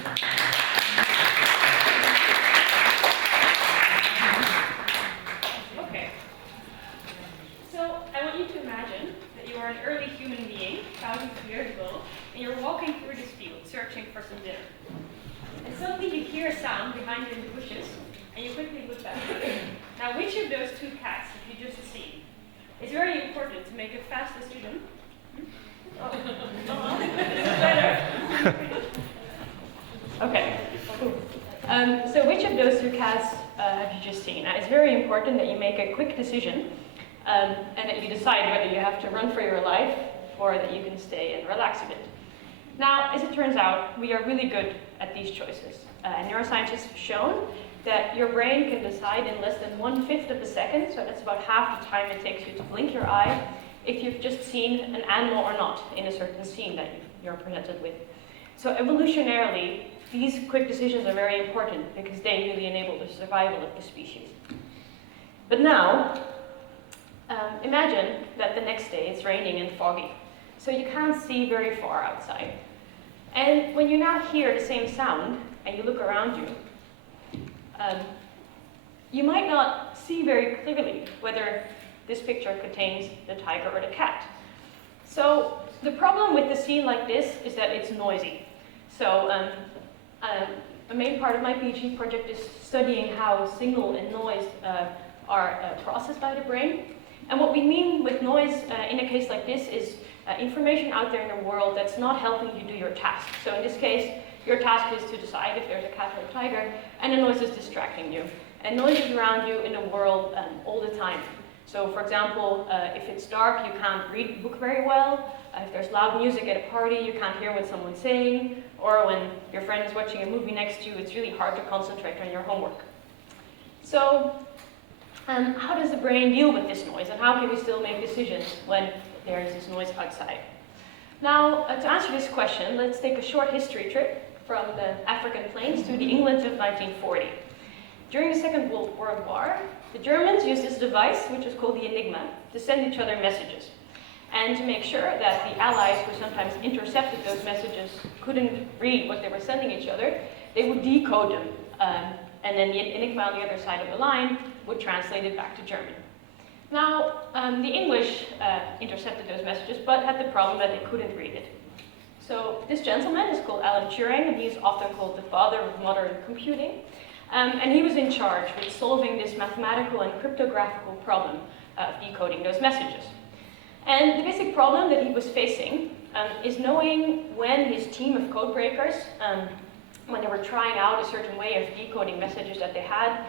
Okay. So I want you to imagine that you are an early human being, thousands of years ago, and you're walking through this field, searching for some dinner. And suddenly you hear a sound behind you in the bushes, and you quickly look back. Now, which of those two cats have you just seen? It's very important to make a fast decision. Oh, this is better. Okay. So which of those two cats have you just seen? Now, it's very important that you make a quick decision and that you decide whether you have to run for your life or that you can stay and relax a bit. Now, as it turns out, we are really good at these choices. Neuroscientists have shown that your brain can decide in less than 1/5 of a second, so that's about half the time it takes you to blink your eye, if you've just seen an animal or not in a certain scene that you're presented with. So evolutionarily, these quick decisions are very important because they really enable the survival of the species. But now, imagine that the next day it's raining and foggy, so you can't see very far outside. And when you now hear the same sound and you look around you, you might not see very clearly whether this picture contains the tiger or the cat. So the problem with a scene like this is that it's noisy. So a main part of my PhD project is studying how signal and noise are processed by the brain. And what we mean with noise in a case like this is information out there in the world that's not helping you do your task. So in this case, your task is to decide if there's a cat or a tiger, and the noise is distracting you. And noise is around you in the world all the time. So for example, if it's dark, you can't read the book very well. If there's loud music at a party, you can't hear what someone's saying. Or when your friend is watching a movie next to you, it's really hard to concentrate on your homework. So how does the brain deal with this noise, and how can we still make decisions when there is this noise outside? Now, to answer this question, let's take a short history trip from the African plains to the England of 1940. During the Second World War, the Germans used this device, which is called the Enigma, to send each other messages. And to make sure that the Allies, who sometimes intercepted those messages, couldn't read what they were sending each other, they would decode them. And then the Enigma on the other side of the line would translate it back to German. Now, the English intercepted those messages, but had the problem that they couldn't read it. So this gentleman is called Alan Turing, and he's often called the father of modern computing. And he was in charge with solving this mathematical and cryptographical problem of decoding those messages. And the basic problem that he was facing is knowing when his team of code breakers, when they were trying out a certain way of decoding messages that they had,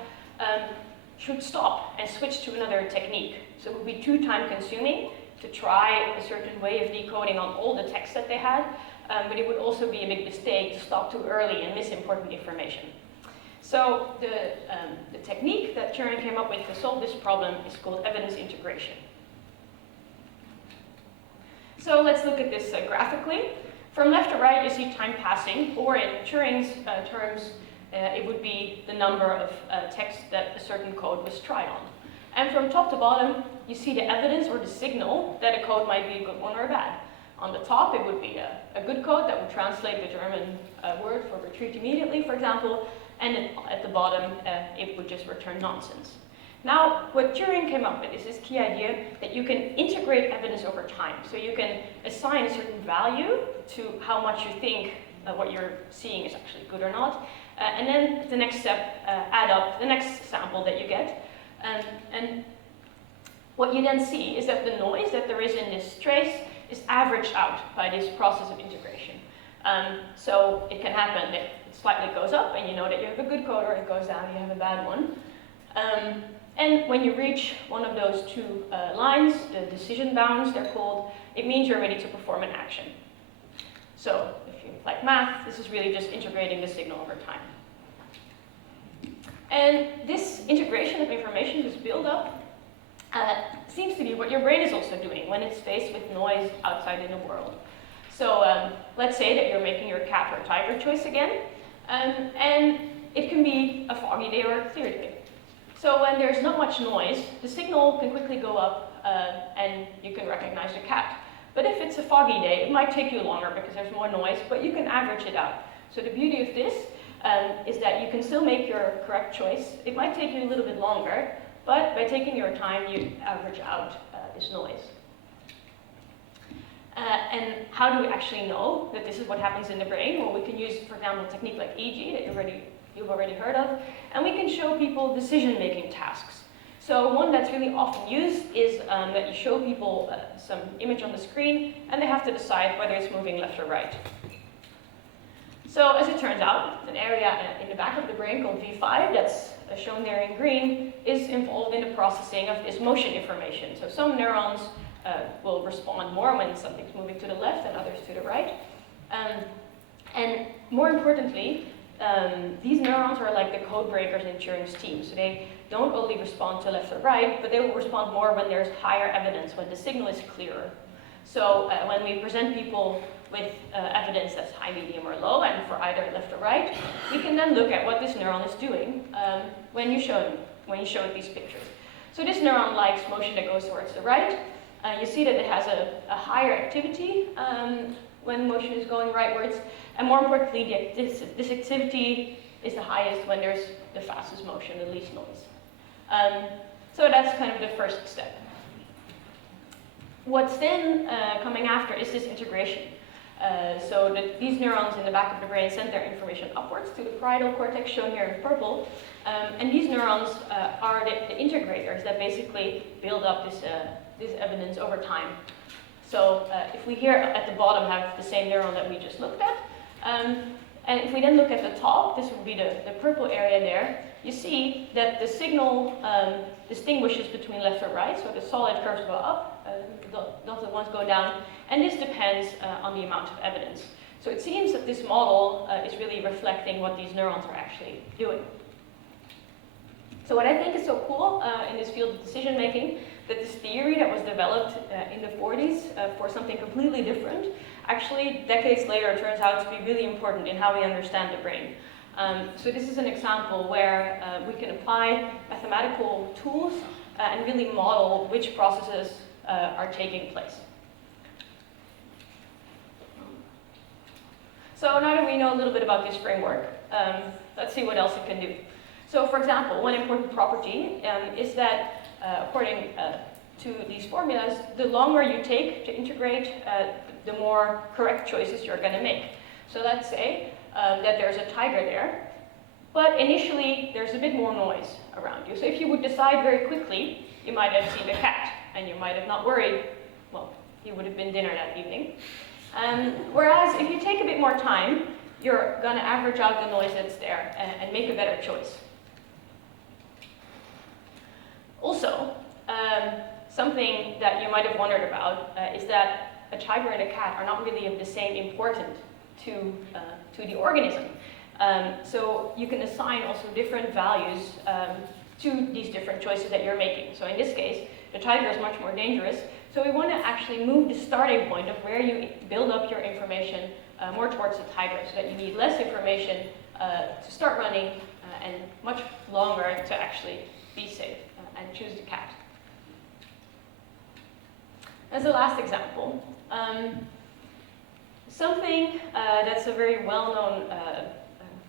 should stop and switch to another technique. So it would be too time-consuming to try a certain way of decoding on all the text that they had, but it would also be a big mistake to stop too early and miss important information. So the technique that Turing came up with to solve this problem is called evidence integration. So let's look at this graphically. From left to right, you see time passing, or in Turing's terms, it would be the number of text that a certain code was tried on. And from top to bottom, you see the evidence or the signal that a code might be a good one or a bad. On the top, it would be a good code that would translate the German word for retreat immediately, for example, and at the bottom, it would just return nonsense. Now, what Turing came up with is this key idea that you can integrate evidence over time. So you can assign a certain value to how much you think what you're seeing is actually good or not. And then the next step, add up the next sample that you get. And what you then see is that the noise that there is in this trace is averaged out by this process of integration. So it can happen that it slightly goes up and you know that you have a good code, or it goes down, you have a bad one. And when you reach one of those two lines, the decision bounds they're called, it means you're ready to perform an action. So if you like math, this is really just integrating the signal over time. And this integration of information, this build-up, seems to be what your brain is also doing when it's faced with noise outside in the world. So let's say that you're making your cat or tiger choice again, and it can be a foggy day or a clear day. So when there's not much noise, the signal can quickly go up and you can recognize the cat. But if it's a foggy day, it might take you longer because there's more noise, but you can average it out. So the beauty of this is that you can still make your correct choice. It might take you a little bit longer, but by taking your time, you average out this noise. And how do we actually know that this is what happens in the brain? Well, we can use, for example, a technique like EEG that you've already heard of, and we can show people decision-making tasks. So one that's really often used is that you show people some image on the screen, and they have to decide whether it's moving left or right. So as it turns out, an area in the back of the brain called V5, that's shown there in green, is involved in the processing of this motion information. So some neurons will respond more when something's moving to the left and others to the right. And more importantly, these neurons are like the code breakers in Turing's team. So they don't only respond to left or right, but they will respond more when there's higher evidence, when the signal is clearer. So when we present people with evidence that's high, medium, or low, and for either left or right, we can then look at what this neuron is doing when you show it these pictures. So this neuron likes motion that goes towards the right. You see that it has a higher activity when motion is going rightwards, and more importantly, this activity is the highest when there's the fastest motion, the least noise. So that's kind of the first step. What's then coming after is this integration. So these neurons in the back of the brain send their information upwards to the parietal cortex, shown here in purple. And these neurons are the integrators that basically build up this evidence over time. So if we here at the bottom have the same neuron that we just looked at, and if we then look at the top, this would be the purple area there, you see that the signal distinguishes between left or right, so the solid curves go up, the dotted ones go down, and this depends on the amount of evidence. So it seems that this model is really reflecting what these neurons are actually doing. So what I think is so cool in this field of decision making, that this theory that was developed in the 40s for something completely different, actually decades later turns out to be really important in how we understand the brain. So this is an example where we can apply mathematical tools and really model which processes are taking place. So now that we know a little bit about this framework, let's see what else it can do. So for example, one important property is that according to these formulas, the longer you take to integrate, the more correct choices you're going to make. So let's say that there's a tiger there, but initially there's a bit more noise around you. So if you would decide very quickly, you might have seen the cat, and you might have not worried, well, you would have been dinner that evening. Whereas if you take a bit more time, you're going to average out the noise that's there and make a better choice. Also, something that you might have wondered about is that a tiger and a cat are not really of the same importance to the organism. So you can assign also different values to these different choices that you're making. So in this case, the tiger is much more dangerous. So we want to actually move the starting point of where you build up your information more towards the tiger, so that you need less information to start running and much longer to actually be safe and choose the cat. As a last example, something that's a very well-known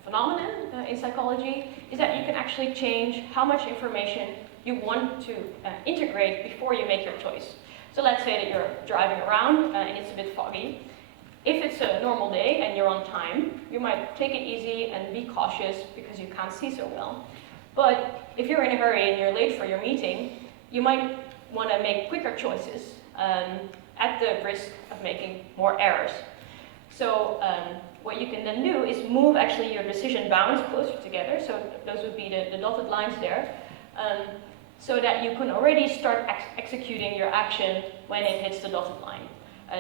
phenomenon in psychology is that you can actually change how much information you want to integrate before you make your choice. So let's say that you're driving around and it's a bit foggy. If it's a normal day and you're on time, you might take it easy and be cautious because you can't see so well. But if you're in a hurry and you're late for your meeting, you might want to make quicker choices at the risk of making more errors. So what you can then do is move actually your decision bounds closer together. So those would be the dotted lines there. So that you can already start executing your action when it hits the dotted line.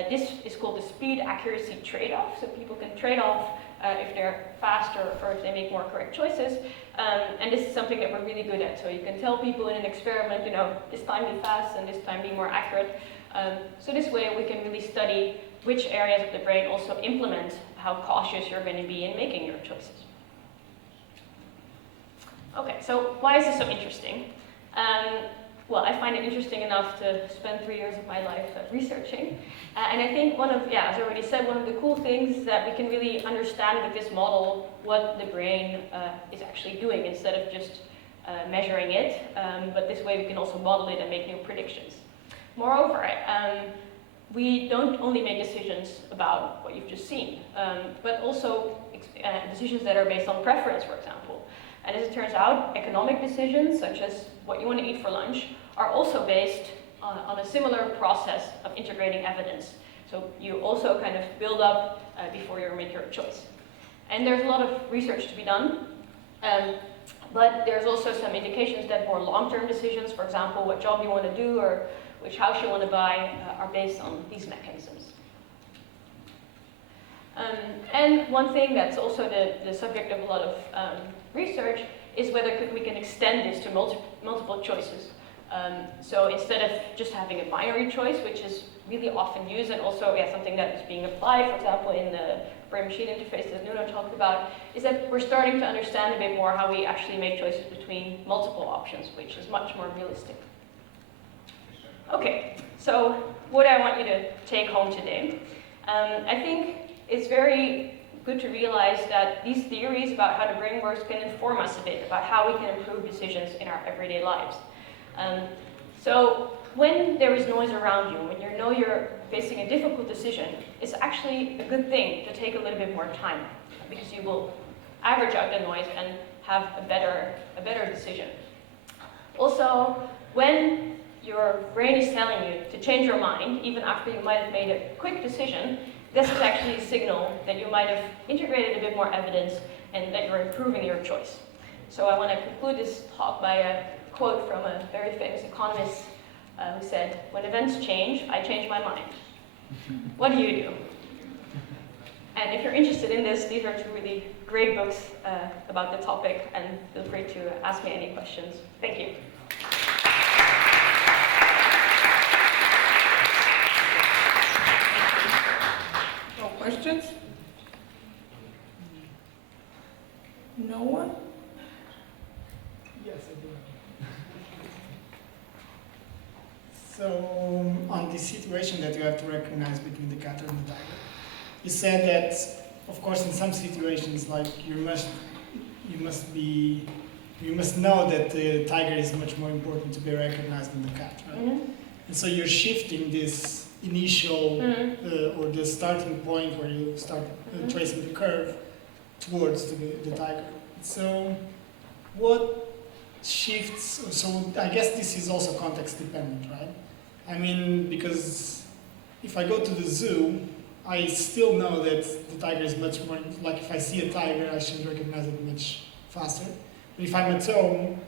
This is called the speed-accuracy trade-off. So people can trade off if they're faster or if they make more correct choices. And this is something that we're really good at. So you can tell people in an experiment, you know, this time be fast and this time be more accurate. So this way we can really study which areas of the brain also implement how cautious you're going to be in making your choices. Okay, so why is this so interesting? well, I find it interesting enough to spend 3 years of my life researching. And I think one of, as I already said, one of the cool things is that we can really understand with this model what the brain is actually doing instead of just measuring it. But this way we can also model it and make new predictions. Moreover, we don't only make decisions about what you've just seen, but also decisions that are based on preference, for example. And as it turns out, economic decisions, such as what you want to eat for lunch, are also based on a similar process of integrating evidence. So you also kind of build up before you make your choice. And there's a lot of research to be done, but there's also some indications that more long-term decisions, for example, what job you want to do or which house you want to buy, are based on these mechanisms. And one thing that's also the subject of a lot of research is whether we can extend this to multiple choices. So instead of just having a binary choice, which is really often used and also something that is being applied, for example, in the brain-machine interface that Nuno talked about, is that we're starting to understand a bit more how we actually make choices between multiple options, which is much more realistic. Okay, so what I want you to take home today, I think it's very good to realize that these theories about how the brain works can inform us a bit about how we can improve decisions in our everyday lives. So when there is noise around you, when you know you're facing a difficult decision, it's actually a good thing to take a little bit more time, because you will average out the noise and have a better decision. Also, when your brain is telling you to change your mind, even after you might have made a quick decision, this is actually a signal that you might have integrated a bit more evidence and that you're improving your choice. So I want to conclude this talk by a quote from a very famous economist who said, "When events change, I change my mind." What do you do? And if you're interested in this, these are two really great books about the topic, and feel free to ask me any questions. Thank you. No questions? No one? Yes, I do. So, on this situation that you have to recognize between the cat and the tiger, you said that, of course, in some situations, like you must know that the tiger is much more important to be recognized than the cat, right? Mm-hmm. And so you're shifting this initial or the starting point where you start tracing the curve towards the tiger. So, what shifts? So I guess this is also context dependent, right? I mean, because if I go to the zoo, I still know that the tiger is much more, like if I see a tiger, I should recognize it much faster. But if I'm at home,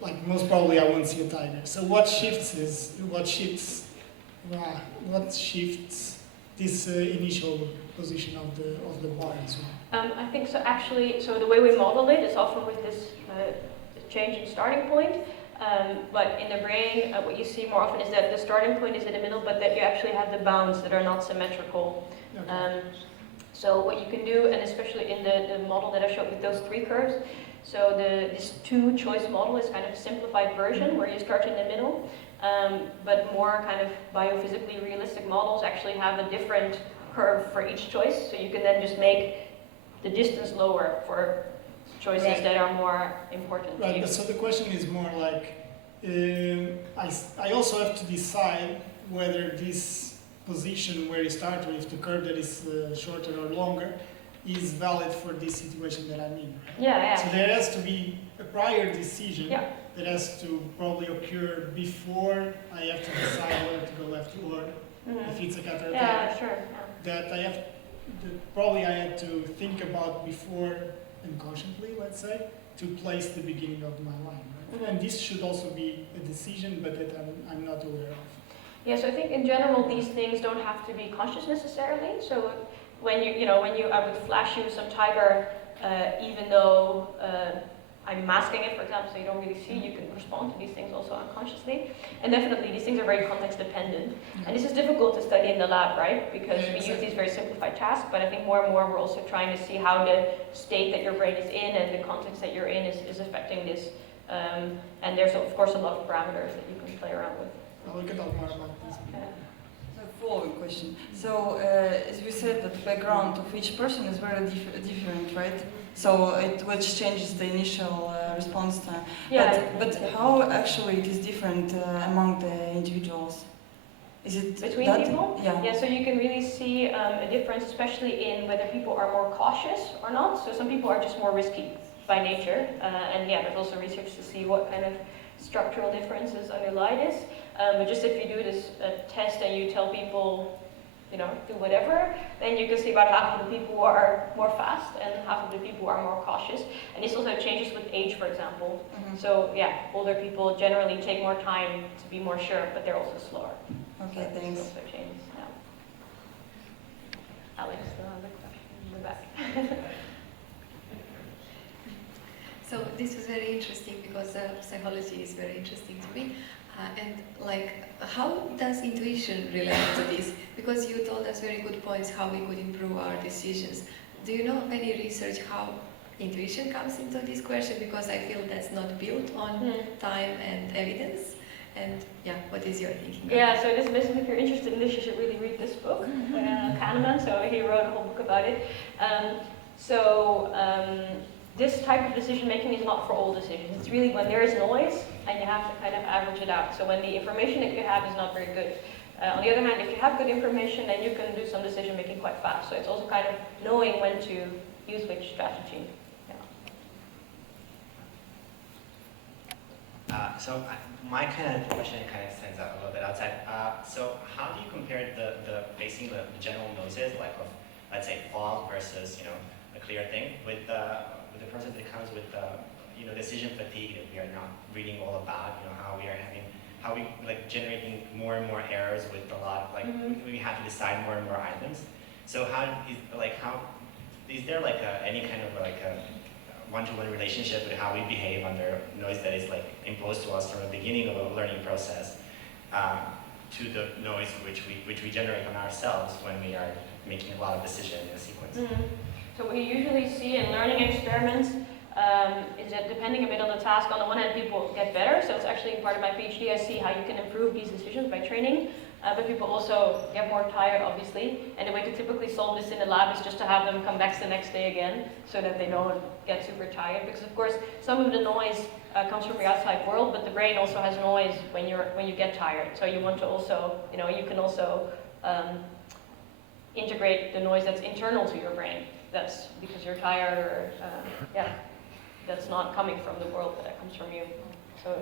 like most probably I won't see a tiger. So what shifts this initial position of the bar as well? I think so. Actually, so the way we model it is often with this change in starting point. But in the brain, what you see more often is that the starting point is in the middle, but that you actually have the bounds that are not symmetrical. Okay. So what you can do, and especially in the model that I showed with those three curves, so this two-choice model is kind of a simplified version where you start in the middle, but more kind of biophysically realistic models actually have a different curve for each choice, so you can then just make the distance lower for choices that are more important to you. Right, so the question is more like, I also have to decide whether this position where you start with the curve that is shorter or longer is valid for this situation that I'm in. Right? Yeah. So there has to be a prior decision that has to probably occur before I have to decide whether to go left or if it's a cat or a tiger. Yeah, sure. That probably I had to think about before unconsciously, let's say, to place the beginning of my line. Right? And this should also be a decision, but that I'm not aware of. Yeah, so I think in general these things don't have to be conscious necessarily. So when I would flash you some tiger, even though I'm masking it, for example, so you don't really see, you can respond to these things also unconsciously. And definitely these things are very context dependent. And this is difficult to study in the lab, right? Because we use these very simplified tasks, but I think more and more we're also trying to see how the state that your brain is in and the context that you're in is affecting this And there's of course a lot of parameters that you can play around with. Well, we can talk more about this. So following question. So as we said, that the background of each person is very different, right? So which changes the initial response time. Yeah. But how actually it is different among the individuals? Is it Between that? people? Yeah. Yeah, so you can really see a difference, especially in whether people are more cautious or not. So some people are just more risky by nature, and yeah, there's also research to see what kind of structural differences underlie this. But just if you do this test and you tell people, you know, do whatever, then you can see about half of the people who are more fast and half of the people who are more cautious. And this also changes with age, for example. Mhm. So yeah, older people generally take more time to be more sure, but they're also slower. Okay, So thanks. this also changes now. Alex, another question in the back. So this was very interesting because psychology is very interesting to me. And like, how does intuition relate to this? Because you told us very good points how we could improve our decisions. Do you know of any research how intuition comes into this question? Because I feel that's not built on time and evidence. And yeah, what is your thinking? Yeah, so this listen, if you're interested in this, you should really read this book, Kahneman. So he wrote a whole book about it. This type of decision making is not for all decisions. It's really when there is noise and you have to kind of average it out. So when the information that you have is not very good. On the other hand, if you have good information, then you can do some decision making quite fast. So it's also kind of knowing when to use which strategy. My kind of question kind of stands out a little bit outside. So how do you compare basically the general noises, like of, let's say, fog versus, you know, a clear thing with the process that comes with you know, decision fatigue that we are not reading all about, you know, how we like generating more and more errors with a lot, like we have to decide more and more items. So is there like any kind of like a one-to-one relationship with how we behave under noise that is like imposed to us from the beginning of a learning process to the noise which we generate on ourselves when we are making a lot of decisions in a sequence? So what you usually see in learning experiments is that depending a bit on the task, on the one hand people get better, so it's actually part of my PhD, I see how you can improve these decisions by training, but people also get more tired obviously, and the way to typically solve this in the lab is just to have them come back the next day again, so that they don't get super tired, because of course some of the noise comes from the outside world, but the brain also has noise when you get tired, so you want to also, you know, you can also integrate the noise that's internal to your brain. That's because you're tired or, that's not coming from the world, but that comes from you. So